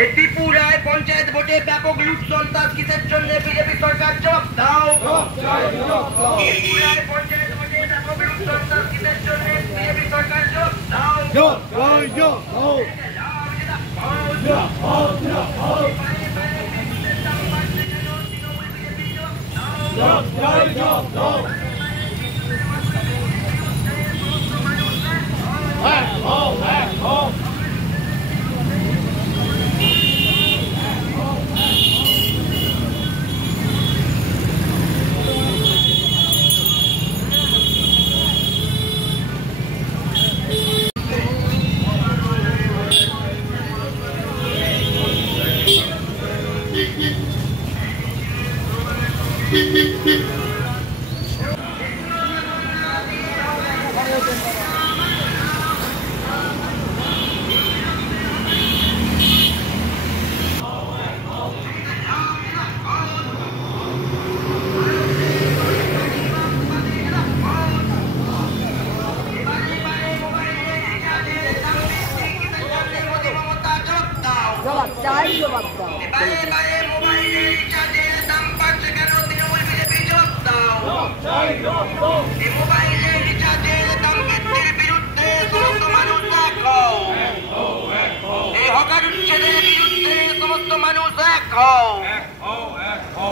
এই ত্রিপুরায় পঞ্চায়েত ভোটে ব্যাপক লুট সন্ত্রাস কিসের জন্য বিজেপি সরকার জবাব দাও। ত্রিপুরায় পঞ্চায়েত ভোটে ব্যাপক লুট সন্ত্রাস কিসের জন্য বিজেপি সরকার জবাব দাও।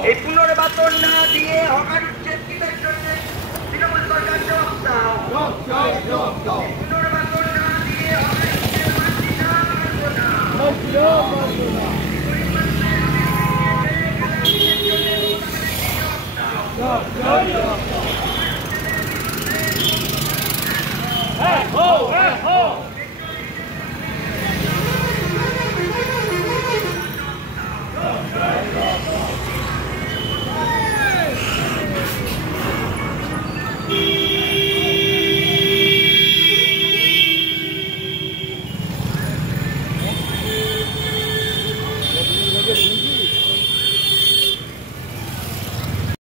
এই পুনর্বাসন না দিয়ে হকার উচ্ছেদ কিসের জন্য তৃণমূল সরকার জবাব দাও। পুনর্বাসন না দিয়ে হকার উচ্ছেদ মানছি না, মানবো না।